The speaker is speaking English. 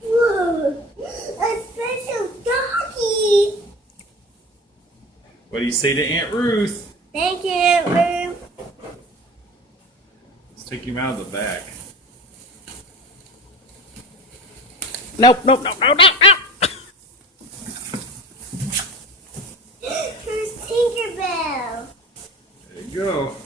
Whoa, a special doggy. What do you say to Aunt Ruth? Thank you, Aunt Ruth. Let's take him out of the back. Nope, nope, nope, nope, nope, nope. Who's Tinkerbell? There you go.